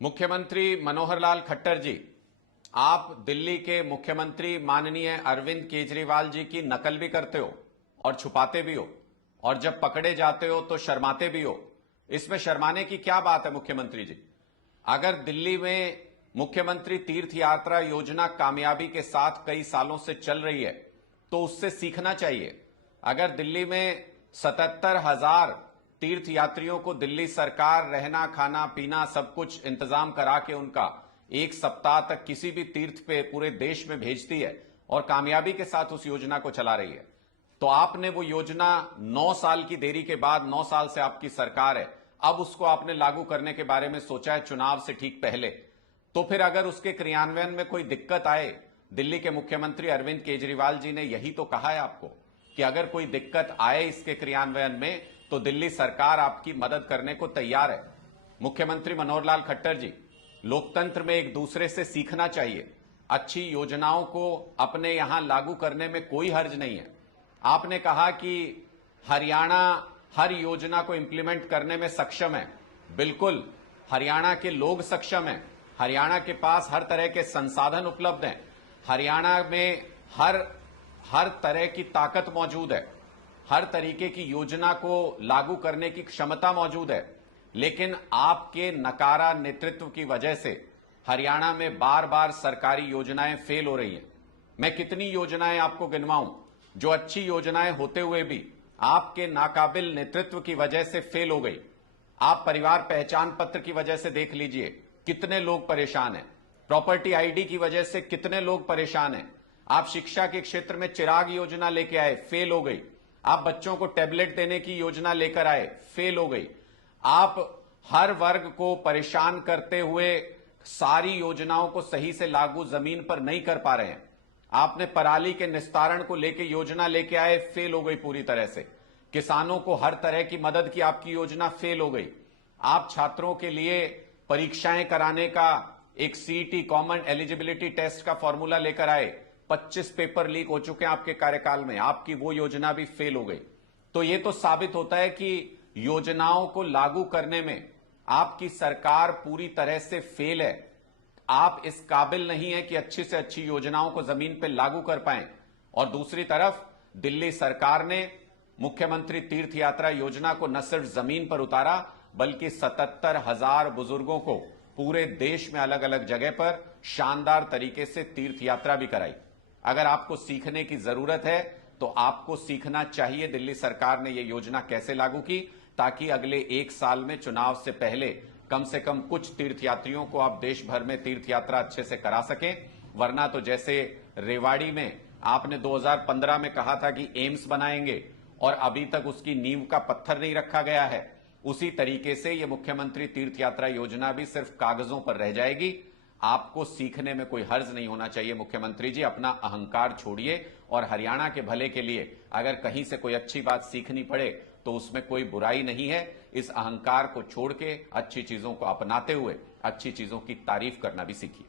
मुख्यमंत्री मनोहर लाल खट्टर जी, आप दिल्ली के मुख्यमंत्री माननीय अरविंद केजरीवाल जी की नकल भी करते हो और छुपाते भी हो, और जब पकड़े जाते हो तो शर्माते भी हो। इसमें शर्माने की क्या बात है मुख्यमंत्री जी? अगर दिल्ली में मुख्यमंत्री तीर्थ यात्रा योजना कामयाबी के साथ कई सालों से चल रही है तो उससे सीखना चाहिए। अगर दिल्ली में 77,000 तीर्थ यात्रियों को दिल्ली सरकार रहना खाना पीना सब कुछ इंतजाम करा के उनका एक सप्ताह तक किसी भी तीर्थ पे पूरे देश में भेजती है और कामयाबी के साथ उस योजना को चला रही है, तो आपने वो योजना 9 साल की देरी के बाद, 9 साल से आपकी सरकार है, अब उसको आपने लागू करने के बारे में सोचा है चुनाव से ठीक पहले। तो फिर अगर उसके क्रियान्वयन में कोई दिक्कत आए, दिल्ली के मुख्यमंत्री अरविंद केजरीवाल जी ने यही तो कहा है आपको कि अगर कोई दिक्कत आए इसके क्रियान्वयन में तो दिल्ली सरकार आपकी मदद करने को तैयार है। मुख्यमंत्री मनोहर लाल खट्टर जी, लोकतंत्र में एक दूसरे से सीखना चाहिए। अच्छी योजनाओं को अपने यहां लागू करने में कोई हर्ज नहीं है। आपने कहा कि हरियाणा हर योजना को इंप्लीमेंट करने में सक्षम है। बिल्कुल, हरियाणा के लोग सक्षम हैं, हरियाणा के पास हर तरह के संसाधन उपलब्ध हैं, हरियाणा में हर तरह की ताकत मौजूद है, हर तरीके की योजना को लागू करने की क्षमता मौजूद है। लेकिन आपके नकारा नेतृत्व की वजह से हरियाणा में बार बार सरकारी योजनाएं फेल हो रही हैं। मैं कितनी योजनाएं आपको गिनवाऊं जो अच्छी योजनाएं होते हुए भी आपके नाकाबिल नेतृत्व की वजह से फेल हो गई। आप परिवार पहचान पत्र की वजह से देख लीजिए कितने लोग परेशान हैं, प्रॉपर्टी आईडी की वजह से कितने लोग परेशान हैं। आप शिक्षा के क्षेत्र में चिराग योजना लेके आए, फेल हो गई। आप बच्चों को टैबलेट देने की योजना लेकर आए, फेल हो गई। आप हर वर्ग को परेशान करते हुए सारी योजनाओं को सही से लागू जमीन पर नहीं कर पा रहे हैं। आपने पराली के निस्तारण को लेकर योजना लेके आए, फेल हो गई पूरी तरह से। किसानों को हर तरह की मदद की आपकी योजना फेल हो गई। आप छात्रों के लिए परीक्षाएं कराने का एक सीईटी कॉमन एलिजिबिलिटी टेस्ट का फॉर्मूला लेकर आए, 25 पेपर लीक हो चुके हैं आपके कार्यकाल में, आपकी वो योजना भी फेल हो गई। तो ये तो साबित होता है कि योजनाओं को लागू करने में आपकी सरकार पूरी तरह से फेल है। आप इस काबिल नहीं है कि अच्छी से अच्छी योजनाओं को जमीन पर लागू कर पाएं। और दूसरी तरफ दिल्ली सरकार ने मुख्यमंत्री तीर्थ यात्रा योजना को न सिर्फ जमीन पर उतारा बल्कि 77,000 बुजुर्गों को पूरे देश में अलग अलग जगह पर शानदार तरीके से तीर्थ यात्रा भी कराई। अगर आपको सीखने की जरूरत है तो आपको सीखना चाहिए दिल्ली सरकार ने यह योजना कैसे लागू की, ताकि अगले 1 साल में चुनाव से पहले कम से कम कुछ तीर्थयात्रियों को आप देश भर में तीर्थ यात्रा अच्छे से करा सकें। वरना तो जैसे रेवाड़ी में आपने 2015 में कहा था कि एम्स बनाएंगे और अभी तक उसकी नींव का पत्थर नहीं रखा गया है, उसी तरीके से यह मुख्यमंत्री तीर्थ यात्रा योजना भी सिर्फ कागजों पर रह जाएगी। आपको सीखने में कोई हर्ज नहीं होना चाहिए मुख्यमंत्री जी। अपना अहंकार छोड़िए और हरियाणा के भले के लिए अगर कहीं से कोई अच्छी बात सीखनी पड़े तो उसमें कोई बुराई नहीं है। इस अहंकार को छोड़ के अच्छी चीजों को अपनाते हुए अच्छी चीजों की तारीफ करना भी सीखिए।